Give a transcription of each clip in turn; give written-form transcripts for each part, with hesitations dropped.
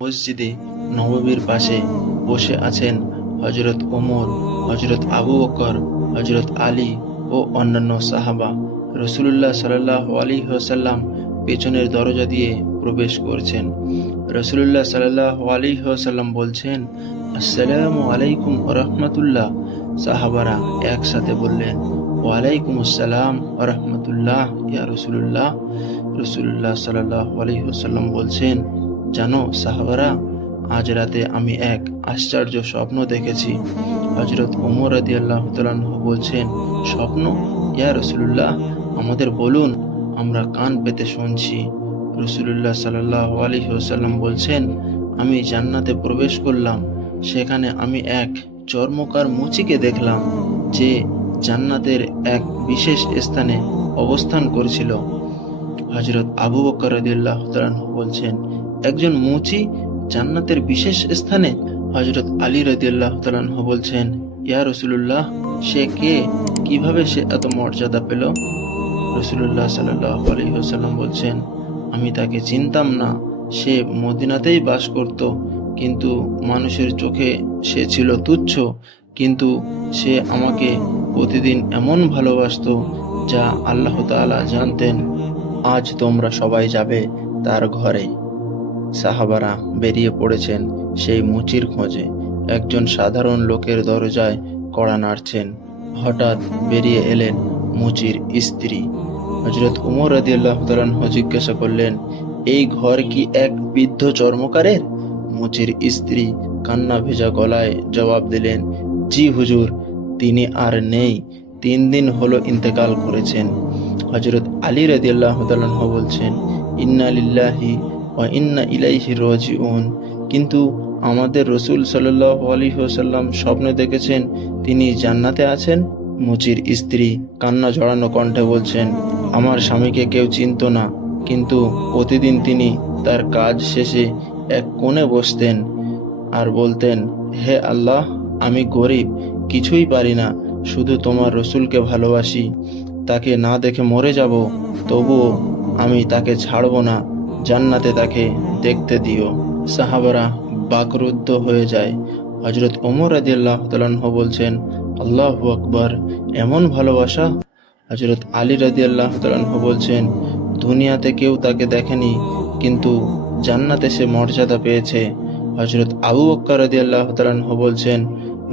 মসজিদে নববীর পাশে বসে আছেন হযরত ওমর, হযরত আবু বকর, হযরত আলী ও অন্যান্য সাহাবা। রাসূলুল্লাহ সাল্লাল্লাহু আলাইহি ওয়াসাল্লাম পেছনের দরজা দিয়ে প্রবেশ করছেন। রাসূলুল্লাহ সাল্লাল্লাহু আলাইহি ওয়াসাল্লাম বলছেন, আসসালামু আলাইকুম ওয়া রাহমাতুল্লাহ। সাহাবারা একসাথে বললেন, ওয়ালাইকুম আসসালাম ওয়া রাহমাতুল্লাহ ইয়া রাসূলুল্লাহ। রাসূলুল্লাহ সাল্লাল্লাহু আলাইহি ওয়াসাল্লাম বলছেন, জানো সাহাবারা, আজ রাতে আমি এক আশ্চর্য স্বপ্ন দেখেছি। হযরত ওমর রাদিয়াল্লাহু তাআলা আনহু বলছেন, স্বপ্ন? ইয়া রাসূলুল্লাহ, আমাদের বলুন, আমরা কান পেতে শুনছি। রাসূলুল্লাহ সাল্লাল্লাহু আলাইহি ওয়াসাল্লাম বলছেন, আমি জান্নাতে প্রবেশ করলাম। সেখানে আমি এক চর্মকার মুচিকে দেখলাম, যে জান্নাতের এক বিশেষ স্থানে অবস্থান করেছিল। হযরত আবু বকর রাদিয়াল্লাহু তাআলা আনহু বলছেন, একজন মুচি জান্নাতের বিশেষ স্থানে? হযরত আলী রাদিয়াল্লাহু তাআলা আনহু বলছেন, ইয়া রাসূলুল্লাহ, সে কে? কিভাবে সে এত মর্যাদা পেল? রাসূলুল্লাহ সাল্লাল্লাহু আলাইহি ওয়াসাল্লাম বলছেন, আমি তাকে চিনতাম না। সে মদিনাতেই বাস করত, কিন্তু মানুষের চোখে সে ছিল তুচ্ছ। কিন্তু সে আমাকে প্রতিদিন এমন ভালোবাসতো, যা আল্লাহ তাআলা জানতেন। আজ তোমরা সবাই যাবে তার ঘরে। সাহাবারা বেরিয়ে পড়েছেন সেই মুচির খোঁজে। একজন সাধারণ লোকের দরজায় কড়া নাড়ছেন। হঠাৎ বেরিয়ে এলেন মুচির স্ত্রী। হযরত ওমর রাদিয়াল্লাহু তাআলা আনহু জিজ্ঞাসা করলেন, এই ঘর কি এক বৃদ্ধ চর্মকারের? মুচির স্ত্রী কান্না ভেজা গলায় জবাব দিলেন, জি হুজুর, তিনি আর নেই। 3 দিন হলো ইন্তেকাল করেছেন। হযরত আলী রাদিয়াল্লাহু তাআলা আনহু বলছেন, ইন্না লিল্লাহি ওয়া ইন্না ইলাইহি রাজিউন। কিন্তু আমাদের রাসূল সাল্লাল্লাহু আলাইহি ওয়াসাল্লাম স্বপ্নে দেখেছেন তিনি জান্নাতে আছেন। মুচির স্ত্রী কান্না জড়ানো কণ্ঠে বলছেন, আমার স্বামীকে কেউ চিনত না, কিন্তু প্রতিদিন তিনি তার কাজ শেষে এক কোণে বসতেন আর বলতেন, হে আল্লাহ, আমি গরিব, কিছুই পারি না, শুধু তোমার রসুলকে ভালোবাসি। তাকে না দেখে মরে যাব, তবুও আমি তাকে ছাড়ব না। জান্নাতে তাকে দেখতে দিও। সাহাবারা বাকরুদ্ধ হয়ে যায়। হযরত ওমর রাদিয়াল্লাহু তাআলা আনহু বলছেন, আল্লাহু আকবার, এমন ভালোবাসা? হযরত আলী রাদিয়াল্লাহু তাআলা আনহু বলছেন, দুনিয়াতে কেউ তাকে দেখেনি, কিন্তু জান্নাতে সে মর্যাদা পেয়েছে। হযরত আবু বকর রাদিয়াল্লাহু তাআলা আনহু বলছেন,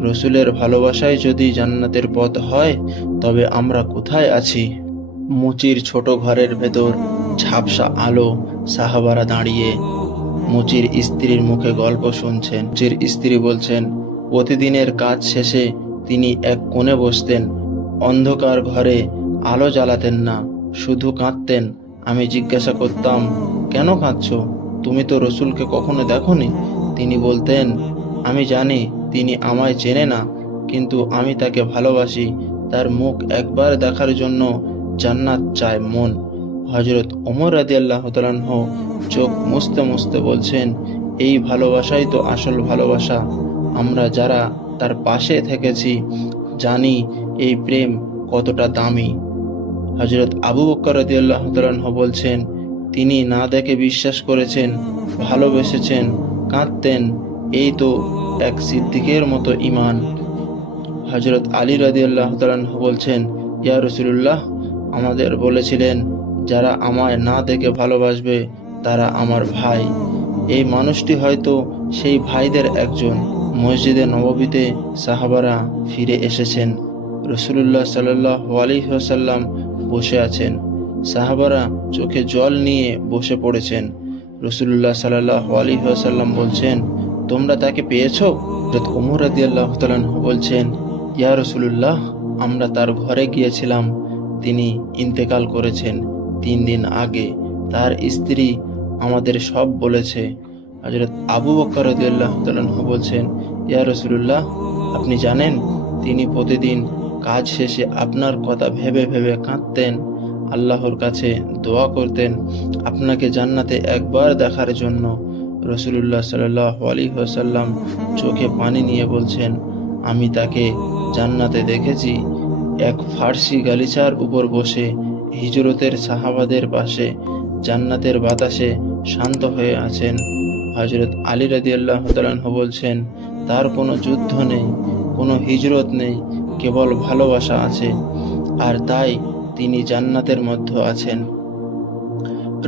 রসুলের ভালোবাসায় যদি জান্নাতের পথ হয়, তবে আমরা কোথায় আছি? মুচির ছোট ঘরের ভেতর ঝাপসা আলো। সাহাবারা দাঁড়িয়ে মুচির স্ত্রীর মুখে গল্প শুনছেন। মুচির স্ত্রী বলছেন, প্রতিদিনের কাজ শেষে তিনি এক কোণে বসতেন, অন্ধকার ঘরে আলো জ্বালাতেন না, শুধু কাঁদতেন। আমি জিজ্ঞাসা করতাম, কেন কাঁদছো? তুমি তো রসুলকে কখনো দেখোনি। তিনি বলতেন, আমি জানি তিনি আমায় চেনে না, কিন্তু আমি তাকে ভালোবাসি। তার মুখ একবার দেখার জন্য জান্নাত চায় মন। হযরত ওমর রাদিয়াল্লাহু তাআলা আনহু চোখ মুছতে মুছতে বলছেন, এই ভালোবাসাই তো আসল ভালোবাসা। আমরা যারা তার পাশে থেকেছি জানি এই প্রেম কতটা দামি। হযরত আবু বকর রাদিয়াল্লাহু তাআলা আনহু বলছেন, তিনি না দেখে বিশ্বাস করেছেন, ভালোবেসেছেন, কাঁদতেন। এই তো এক সিদ্দিকের মতো ঈমান। হযরত আলী রাদিয়াল্লাহু তাআলা আনহু বলছেন, ইয়া রাসূলুল্লাহ, আমাদের বলেছিলেন, যারা আমায় না দেখে ভালোবাসবে তারা আমার ভাই। এই মানুষটি হয়তো সেই ভাইদের একজন। মসজিদে নববীতে সাহাবারা ফিরে এসেছেন। রাসূলুল্লাহ সাল্লাল্লাহু আলাইহি ওয়াসাল্লাম বসে আছেন। সাহাবারা চোখে জল নিয়ে বসে পড়েছেন। রাসূলুল্লাহ সাল্লাল্লাহু আলাইহি ওয়াসাল্লাম বলছেন, তোমরা তাকে পেয়েছো? হযরত ওমর রাদিয়াল্লাহু তাআলা আনহু বলছেন, ইয়া রাসূলুল্লাহ, আমরা তার ঘরে গিয়েছিলাম। তিনি ইন্তেকাল করেছেন 3 দিন আগে। তার স্ত্রী আমাদের সব বলেছে। হযরত আবু বকর রাদিয়াল্লাহু তাআলা আনহু বলছেন, ইয়া রাসূলুল্লাহ, আপনি জানেন তিনি প্রতিদিন কাজ শেষে আপনার কথা ভেবে ভেবে কাঁদতেন, আল্লাহর কাছে দোয়া করতেন আপনাকে জান্নাতে একবার দেখার জন্য। রাসূলুল্লাহ সাল্লাল্লাহু আলাইহি ওয়াসাল্লাম চোখে পানি নিয়ে বলছেন, আমি তাকে জান্নাতে দেখেছি, এক ফার্সি গালিচার উপর বসে হিজরতের সাহাবাদের পাশে, জান্নাতের বাতাসে শান্ত হয়ে আছেন। হযরত আলী রাদিয়াল্লাহু তাআলা আনহু বলছেন, তার কোনো যুদ্ধ নেই, কোনো হিজরত নেই, কেবল ভালোবাসা আছে, আর তাই তিনি জান্নাতের মধ্যে আছেন।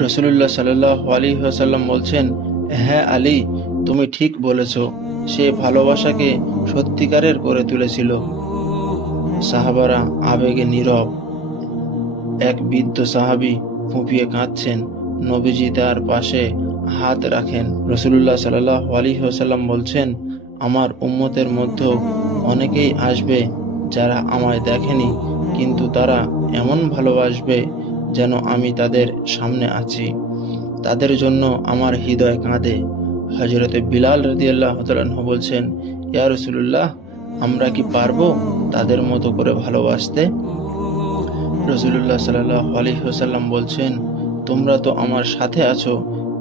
রাসূলুল্লাহ সাল্লাল্লাহু আলাইহি ওয়াসাল্লাম বলছেন, হ্যাঁ আলী, তুমি ঠিক বলেছ, সে ভালোবাসাকে সত্যিকারের করে তুলেছিল। সাহাবারা আবেগে নীরব। এক বৃদ্ধ সাহাবী ফুঁপিয়ে কাঁদছেন। নবীজি তার পাশে হাত রাখেন। রাসূলুল্লাহ সাল্লাল্লাহু আলাইহি ওয়াসাল্লাম বলছেন, আমার উম্মতের মধ্যে অনেকেই আসবে যারা আমায় দেখেনি, কিন্তু তারা এমন ভালোবাসবে যেন আমি তাদের সামনে আছি। তাদের জন্য আমার হৃদয় কাঁদে। হযরতে বিলাল রাদিয়াল্লাহু তাআলা আনহু বলছেন, ইয়া রাসূলুল্লাহ, আমরা কি পারবো তাদের মতো করে ভালোবাসতে? রাসূলুল্লাহ সাল্লাল্লাহু আলাইহি ওয়াসাল্লাম বলছেন, তোমরা তো আমার সাথে আছো,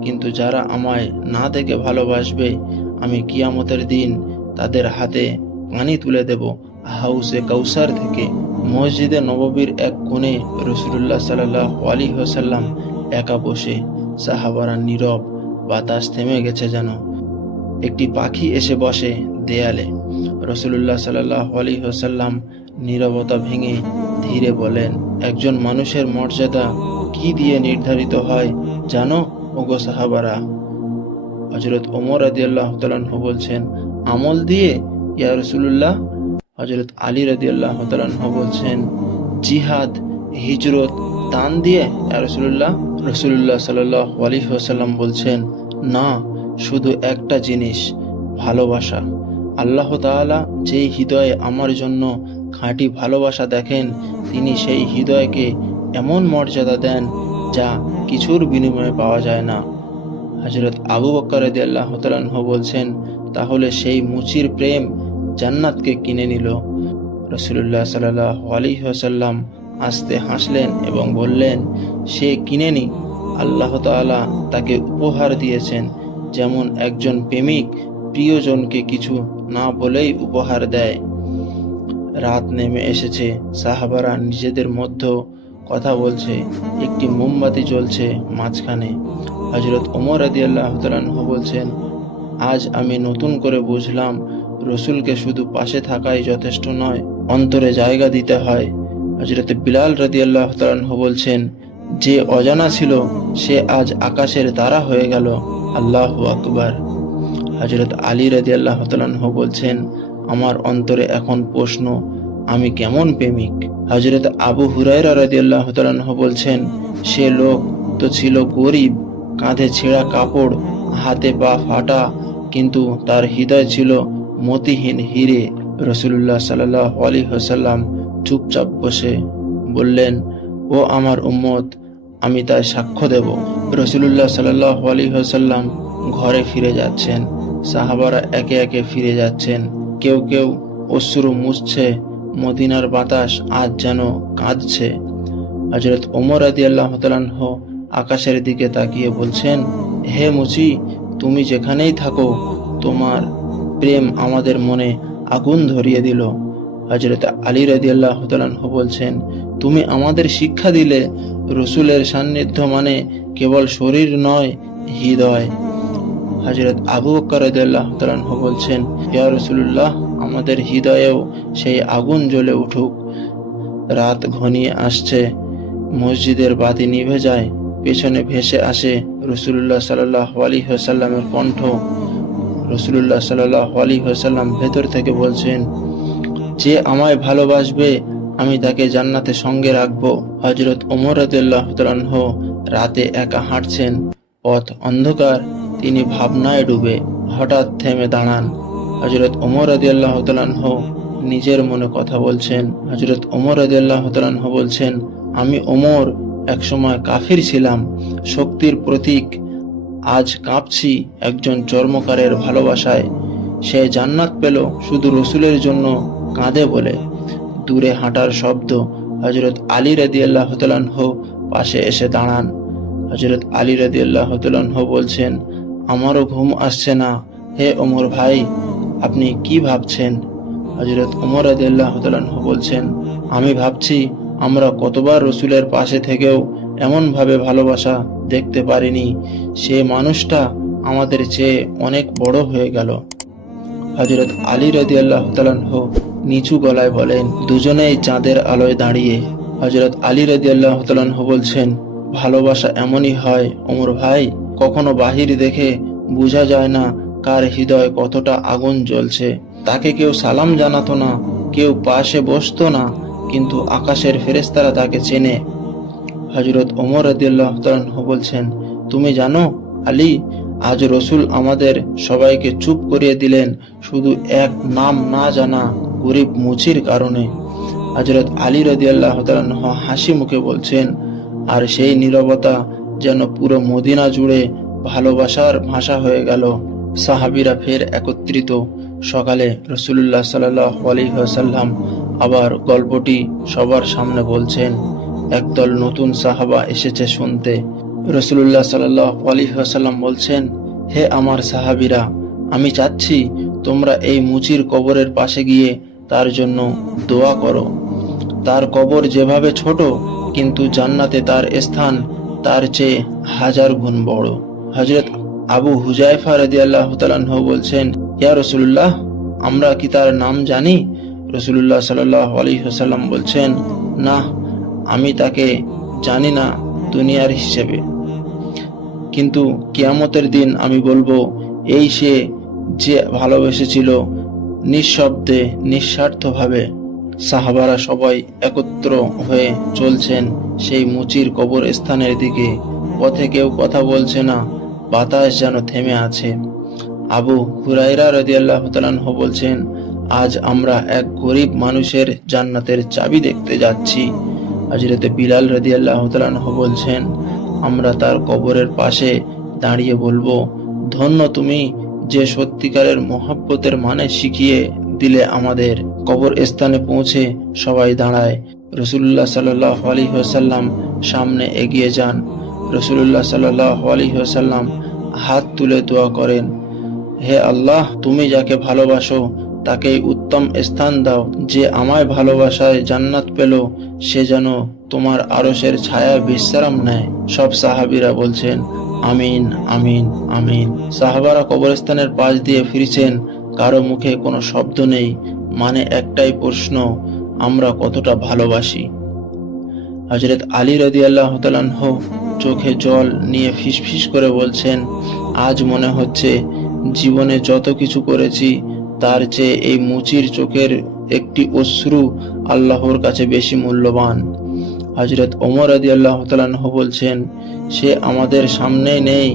কিন্তু যারা আমায় না দেখে ভালোবাসবে, আমি কিয়ামতের দিন তাদের হাতে পানি তুলে দেব হাউসে কাউসার থেকে। মসজিদে নববীর এক কোণে রাসূলুল্লাহ সাল্লাল্লাহু আলাইহি ওয়াসাল্লাম একা বসে। সাহাবারা নীরব, বাতাস থেমে গেছে যেন। একটি পাখি এসে বসে দেয়ালে। রাসূলুল্লাহ সাল্লাল্লাহু আলাইহি ওয়াসাল্লাম নীরবতা ভেঙে ধীরে বলেন, একজন মানুষের মর্যাদা কি দিয়ে নির্ধারিত হয় জানো ওগো সাহাবারা? হযরত ওমর রাদিয়াল্লাহু তাআলা আনহু বলছেন, আমল দিয়ে ইয়া রাসূলুল্লাহ। হযরত আলী রাদিয়াল্লাহু তাআলা আনহু বলছেন, জিহাদ, হিজরত, দান দিয়ে ইয়া রাসূলুল্লাহ। রাসূলুল্লাহ সাল্লাল্লাহু আলাইহি ওয়াসাল্লাম বলছেন, না, শুধু একটা জিনিস, ভালোবাসা। আল্লাহ তাআলা যেই হৃদয়ে আমার জন্য খাঁটি ভালোবাসা দেখেন, তিনি সেই হৃদয়কে এমন মর্যাদা দেন যা কিছুর বিনিময়ে পাওয়া যায় না। হযরত আবু বকর রাদিয়াল্লাহু তাআলা আনহু বলছেন, তাহলে সেই মুচির প্রেম জান্নাতকে কিনে নিল। রাসূলুল্লাহ সাল্লাল্লাহু আলাইহি ওয়াসাল্লাম আস্তে হাসলেন এবং বললেন, সে কিনেনি, আল্লাহ তাআলা তাকে উপহার দিয়েছেন, যেমন একজন প্রেমিক প্রিয়জনকে কিছু না বলেই উপহার দেয়। রাত নেমে এসেছে। সাহাবারা নিজেদের মধ্যে কথা বলছে। একটি মোমবাতি জ্বলছে মাঝখানে। হযরত ওমর রাদিয়াল্লাহু তাআলা আনহু বলছেন, আজ আমি নতুন করে বুঝলাম, রসুলকে শুধু পাশে থাকাই যথেষ্ট নয়, অন্তরে জায়গা দিতে হয়। হযরত বিলাল রাদিয়াল্লাহু তাআলা আনহু বলছেন, যে অজানা ছিল সে আজ আকাশের তারা হয়ে গেল। আল্লাহু আকবার। হযরত আলী রাদিয়াল্লাহু তাআলা আনহু বলছেন, আমার অন্তরে এখন প্রশ্ন, আমি কেমন প্রেমিক? হযরত আবু হুরায়রা রাদিয়াল্লাহু তাআলা আনহু বলছেন, সে লোক তো ছিল গরিব, কাঁধে ছেঁড়া কাপড়, হাতে পা ফাটা, কিন্তু তার হৃদয় ছিল মতিহীন হীরে। রাসূলুল্লাহ সাল্লাল্লাহু আলাইহি ওয়াসাল্লাম চুপচাপ বসে বললেন, ও আমার উম্মত, আমি তার সাক্ষ্য দেব। রাসূলুল্লাহ সাল্লাল্লাহু আলাইহি ওয়াসাল্লাম ঘরে ফিরে যাচ্ছেন। সাহাবারা একে একে ফিরে যাচ্ছেন। কেউ কেউ অশ্রু মুছছে। মদিনার বাতাস আজ যেন কাঁদছে। হযরত ওমর রাদিয়াল্লাহু তাআলা আনহু আকাশের দিকে তাকিয়ে বলছেন, হে মুচি, তুমি যেখানেই থাকো, তোমার প্রেম আমাদের মনে আগুন ধরিয়ে দিল। হযরত আলী রাদিয়াল্লাহু তাআলা আনহু বলছেন, তুমি আমাদের শিক্ষা দিলে, রসুলের সান্নিধ্য মানে কেবল শরীর নয়, হৃদয়। হযরত আবু বকর রাদিয়াল্লাহু তাআলা আনহু বলছেন, ইয়া রাসূলুল্লাহ, আমাদের হৃদয়েও সেই আগুন জ্বলে উঠুক। রাত ঘনিয়ে আসছে। মসজিদের বাতি নিভে যায়। পেছনে ভেসে আসে রাসূলুল্লাহ সাল্লাল্লাহু আলাইহি ওয়াসাল্লামের কণ্ঠ। রাসূলুল্লাহ সাল্লাল্লাহু আলাইহি ওয়াসাল্লাম ভেতর থেকে বলছেন, যে আমায় ভালোবাসবে আমি তাকে জান্নাতে সঙ্গে রাখবো। হযরত ওমর রাদিয়াল্লাহু তাআলা আনহু রাতে একা হাঁটছেন। পথ অন্ধকার। তিনি ভাবনায় ডুবে। হঠাৎ থেমে দাঁড়ান। হযরত ওমর রাদিয়াল্লাহু তাআলা আনহু নিজের মনে কথা বলছেন। হযরত ওমর রাদিয়াল্লাহু তাআলা আনহু বলছেন, আমি ওমর একসময় কাফির ছিলাম, শক্তির প্রতীক। আজ কাঁপছি একজন চর্মকারের ভালোবাসায়। সে জান্নাত পেল শুধু রসুলের জন্য কাঁদে বলে। দূরে হাঁটার শব্দ। হযরত আলী রাদিয়াল্লাহু তাআলা আনহু পাশে এসে দাঁড়ান। হযরত আলী রাদিয়াল্লাহু তাআলা আনহু বলছেন, আমারও ঘুম আসছে না। হে ওমর ভাই, আপনি কি ভাবছেন? হযরত ওমর রাদিয়াল্লাহু তাআলা আনহু বলছেন, আমি ভাবছি আমরা কতবার রসুলের পাশে থেকেও এমন ভাবে ভালোবাসা দেখতে পারিনি। সে মানুষটা আমাদের চেয়ে অনেক বড় হয়ে গেল। হযরত আলী রাদিয়াল্লাহু তাআলা আনহু নিচু গলায় বলেন, দুজনেই চাঁদের আলোয় দাঁড়িয়ে। হযরত আলী রাদিয়াল্লাহু তাআলা আনহু বলছেন, ভালোবাসা এমনই হয় ওমর ভাই, কখনো বাহির দেখে বোঝা যায় না কার হৃদয় কতটা আগুন জ্বলছে। তাকে কেউ সালাম জানাতো না, কেউ পাশে বসতো না, কিন্তু আকাশের ফেরেশতারা তাকে চেনে। হযরত ওমর রাদিয়াল্লাহু তাআলা আনহু বলছেন, তুমি জানো আলী, আজ রসুল আমাদের সবাইকে চুপ করিয়ে দিলেন শুধু এক নাম না জানা গরিব মুচির কারণে। হযরত আলী রাদিয়াল্লাহু তাআলা আনহু হাসি মুখে বলছেন, আর সেই নীরবতা যেন পুরো মদিনা জুড়ে ভালোবাসার ভাষা হয়ে গেল। সাহাবীরা ফের একত্রিত। সকালে রাসূলুল্লাহ সাল্লাল্লাহু আলাইহি ওয়াসাল্লাম আবার গল্পটি সবার সামনে বলছেন। একদল নতুন সাহাবা এসেছে শুনতে। রাসূলুল্লাহ সাল্লাল্লাহু আলাইহি ওয়াসাল্লাম বলছেন, হে আমার সাহাবীরা, আমি চাচ্ছি তোমরা এই মুচির কবরের পাশে গিয়ে তার জন্য দোয়া করো। তার কবর যেভাবে ছোট, কিন্তু জান্নাতে তার স্থান তার চেয়ে 1000 গুণ বড়। হযরত আবু হুযায়ফা রাদিয়াল্লাহু তাআলা আনহু বলছেন, ইয়া রাসূলুল্লাহ, আমরা কি তার নাম জানি? রাসূলুল্লাহ সাল্লাল্লাহু আলাইহি ওয়াসাল্লাম বলছেন, না, আমি তাকে জানি না দুনিয়ার হিসেবে, কিন্তু কিয়ামতের দিন আমি বলবো, এই সে যে ভালোবেসেছিল নিঃশব্দে নিঃস্বার্থভাবে। সাহাবারা সবাই একত্র হয়ে চলছেন সেই মুচির কবরস্থানের দিকে। পথে কেউ কথা বলছে না, বাতাস যেন থেমে আছে। আবু হুরায়রা রাদিয়াল্লাহু তাআলা আনহু বলছেন, আজ আমরা এক গরিব মানুষের জান্নাতের চাবি দেখতে যাচ্ছি। হযরত বিলাল রাদিয়াল্লাহু তাআলা আনহু বলছেন, আমরা তার কবরের পাশে দাঁড়িয়ে বলবো, ধন্য তুমি যে সত্যিকারের মহব্বতের মানে শিখিয়ে দিলে আমাদের। কবর স্থানে পৌঁছে সবাই দাঁড়ায়। রাসূলুল্লাহ সাল্লাল্লাহু আলাইহি ওয়াসাল্লাম সামনে এগিয়ে যান। রাসূলুল্লাহ সাল্লাল্লাহু আলাইহি ওয়াসাল্লাম হাত তুলে দোয়া করেন, হে আল্লাহ, তুমি যাকে ভালোবাসো তাকেই উত্তম স্থান দাও। যে আমায় ভালোবাসায় জান্নাত পেল, সে যেন তোমার আরশের ছায়ায় বিশ্রাম নেয়। সব সাহাবীরা বলছেন, আমিন আমিন আমিন। সাহাবারা কবরস্থানের পাশ দিয়ে ফিরছেন, কারো মুখে কোনো শব্দ নেই, মানে একটাই প্রশ্ন, আমরা কতটা ভালোবাসি। হযরত আলী রাদিয়াল্লাহু তাআলা আনহু চোখে জল নিয়ে ফিসফিস করে বলছেন, আজ মনে হচ্ছে জীবনে যত কিছু করেছি তার চেয়ে এই মুচির চোখের একটি অশ্রু আল্লাহর কাছে বেশি মূল্যবান। হযরত ওমর রাদিয়াল্লাহু তাআলা আনহু বলছেন, সে আমাদের সামনে নেই,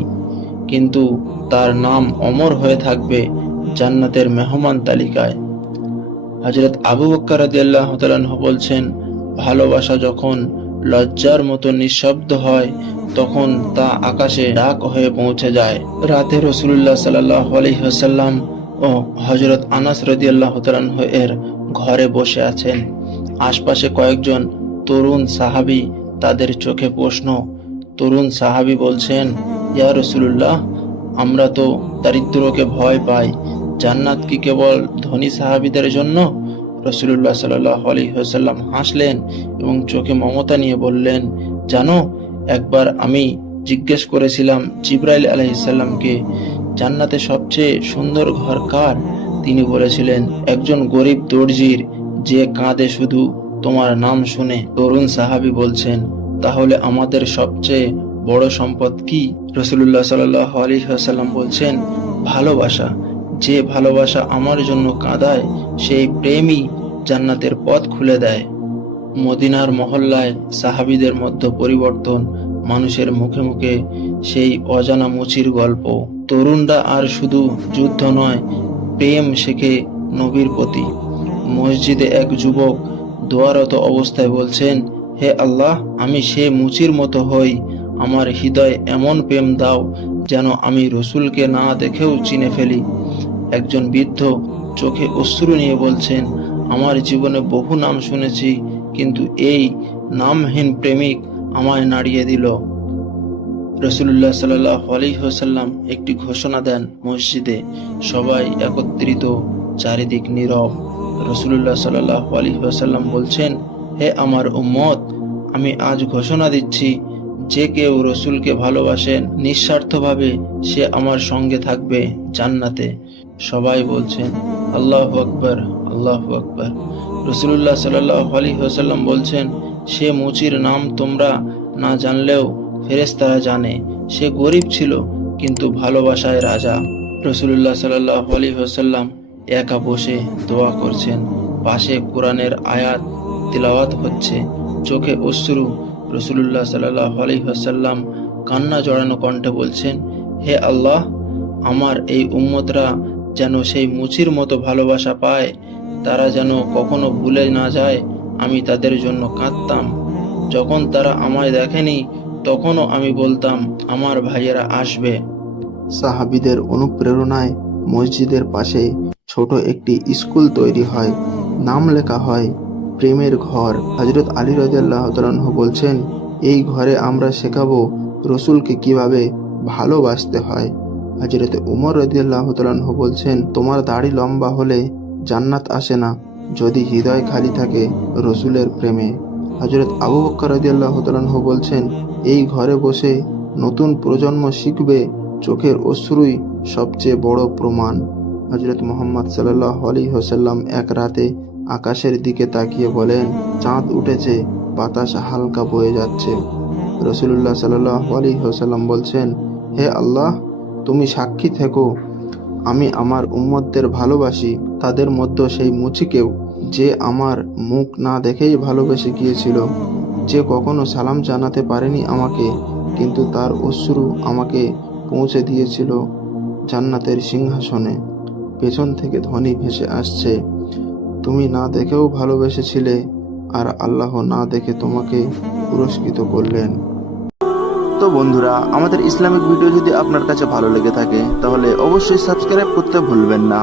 কিন্তু তার নাম অমর হয়ে থাকবে জান্নাতের মেহমান তালিকায়। হযরত আবু বকর রাদিয়াল্লাহু তাআলা আনহু বলছেন, ভালোবাসা যখন লজ্জার মতো নিঃশব্দ হয়, তখন তা আকাশে ডাক হয়ে পৌঁছে যায়। রাতে রাসূলুল্লাহ সাল্লাল্লাহু আলাইহি ওয়াসাল্লাম ও হযরত আনাস রাদিয়াল্লাহু তাআলা আনহু এর ঘরে বসে আছেন। আশপাশে কয়েকজন তরুণ সাহাবী, তাদের চোখে প্রশ্ন। তরুণ সাহাবী বলছেন, ইয়া রাসূলুল্লাহ, আমরা তো দারিদ্রকে ভয় পাই, জান্নাত কি কেবল ধনী সাহাবীদের জন্য? রাসূলুল্লাহ সাল্লাল্লাহু আলাইহি ওয়াসাল্লাম হাসলেন এবং চোখে মমতা নিয়ে বললেন, জানো, একবার আমি জিজ্ঞেস করেছিলাম জিবরাইল আলাইহিস সালামকে, জান্নাতে সবচেয়ে সুন্দর ঘর কার? তিনি বলেছিলেন, একজন গরিব দর্জির, যে কাঁদে শুধু তোমার নাম শুনে। তরুণ সাহাবী বলছেন, তাহলে আমাদের সবচেয়ে বড় সম্পদ কি? রাসূলুল্লাহ সাল্লাল্লাহু আলাইহি ওয়াসাল্লাম বলছেন, ভালোবাসা। যে ভালোবাসা আমার জন্য কাঁদায়, সেই প্রেমই জান্নাতের পথ খুলে দেয়। মদিনার মহল্লায় সাহাবীদের মধ্যে পরিবর্তন, মানুষের মুখে মুখে সেই অজানা মুচির গল্প। তরুণরা আর শুধু যুদ্ধ নয়, প্রেম শেখে নবীর প্রতি। মসজিদে এক যুবক দোয়ারত অবস্থায় বলছেন, হে আল্লাহ, আমি সে মুচির মতো হই, আমার হৃদয়ে এমন প্রেম দাও যেন আমি রসুলকে না দেখেও চিনে ফেলি। একজন বৃদ্ধ চোখে অশ্রু নিয়ে বলছেন, আমার জীবনে বহু নাম শুনেছি, কিন্তু এই নামহীন প্রেমিক আমায় নাড়িয়ে দিল। রাসূলুল্লাহ সাল্লাল্লাহু আলাইহি ওয়াসাল্লাম একটি ঘোষণা দেন মসজিদে। সবাই একত্রিত, চারিদিক নীরব। রাসূলুল্লাহ সাল্লাল্লাহু আলাইহি ওয়াসাল্লাম বলছেন, হে আমার উম্মত, আমি আজ ঘোষণা দিচ্ছি, যে কেউ রসুলকে ভালোবাসেন নিঃস্বার্থভাবে সে আমার সঙ্গে থাকবে জান্নাতে। সবাই বলছেন আল্লাহু আকবার, আল্লাহু আকবার। রসুলুল্লাহ সাল্লাল্লাহু আলাইহি ওয়াসাল্লাম বলছেন, সে মুচির নাম তোমরা না জানলেও ফেরেশতারা জানে। সে গরিব ছিল কিন্তু ভালোবাসায় রাজা। রসুলুল্লাহ সাল্লাল্লাহু আলাইহি ওয়াসাল্লাম একা বসে দোয়া করছেন, পাশে কোরআনের আয়াত তিলাওয়াত হচ্ছে, চোখে অশ্রু। রসুলুল্লাহ সাল্লাল্লাহু আলাইহি ওয়াসাল্লাম কান্না জড়ানো কণ্ঠে বলছেন, হে আল্লাহ, আমার এই উম্মতরা যেন সেই মুচির মতো ভালোবাসা পায়, তারা যেন কখনো ভুলে না যায় আমি তাদের জন্য কাঁদতাম। যখন তারা আমায় দেখেনি তখনও আমি বলতাম আমার ভাইয়েরা আসবে। সাহাবীদের অনুপ্রেরণায় মসজিদের পাশে ছোট একটি স্কুল তৈরি হয়, নাম লেখা হয় প্রেমের ঘর। হযরত আলী রাদিয়াল্লাহু তাআলা আনহু বলছেন, এই ঘরে আমরা শেখাবো রসুলকে কিভাবে ভালোবাসতে হয়। হযরত উমর রাদিয়াল্লাহু তাআলা আনহু বলছেন, তোমার দাড়ি লম্বা হলে জান্নাত আসে না যদি হৃদয় খালি থাকে রসুলের প্রেমে। হযরত আবু বকর রাদিয়াল্লাহু তাআলা আনহু বলছেন, এই ঘরে বসে নতুন প্রজন্ম শিখবে চোখের অশ্রুই সবচেয়ে বড় প্রমাণ। হযরত মুহাম্মদ সাল্লাল্লাহু আলাইহি ওয়াসাল্লাম এক রাতে আকাশের দিকে তাকিয়ে বলেন, চাঁদ উঠেছে, বাতাস হালকা বয়ে যাচ্ছে। রাসূলুল্লাহ সাল্লাল্লাহু আলাইহি ওয়াসাল্লাম বলছেন, হে আল্লাহ, তুমি সাক্ষী থেকো, আমি আমার উম্মতদের ভালোবাসি, তাদের মধ্যে সেই মুচিকেও, যে আমার মুখ না দেখেই ভালোবেসে গিয়েছিল, যে কখনো সালাম জানাতে পারেনি আমাকে, কিন্তু তার অশ্রু আমাকে পৌঁছে দিয়েছিল জান্নাতের সিংহাসনে। পেছন থেকে ধ্বনি ভেসে আসছে, তুমি না দেখেও ভালোবেসেছিলে আর আল্লাহ না দেখে তোমাকে পুরস্কৃত করলেন। তো বন্ধুরা, আমাদের ইসলামিক ভিডিও যদি আপনার কাছে ভালো লেগে থাকে তাহলে অবশ্যই সাবস্ক্রাইব করতে ভুলবেন না।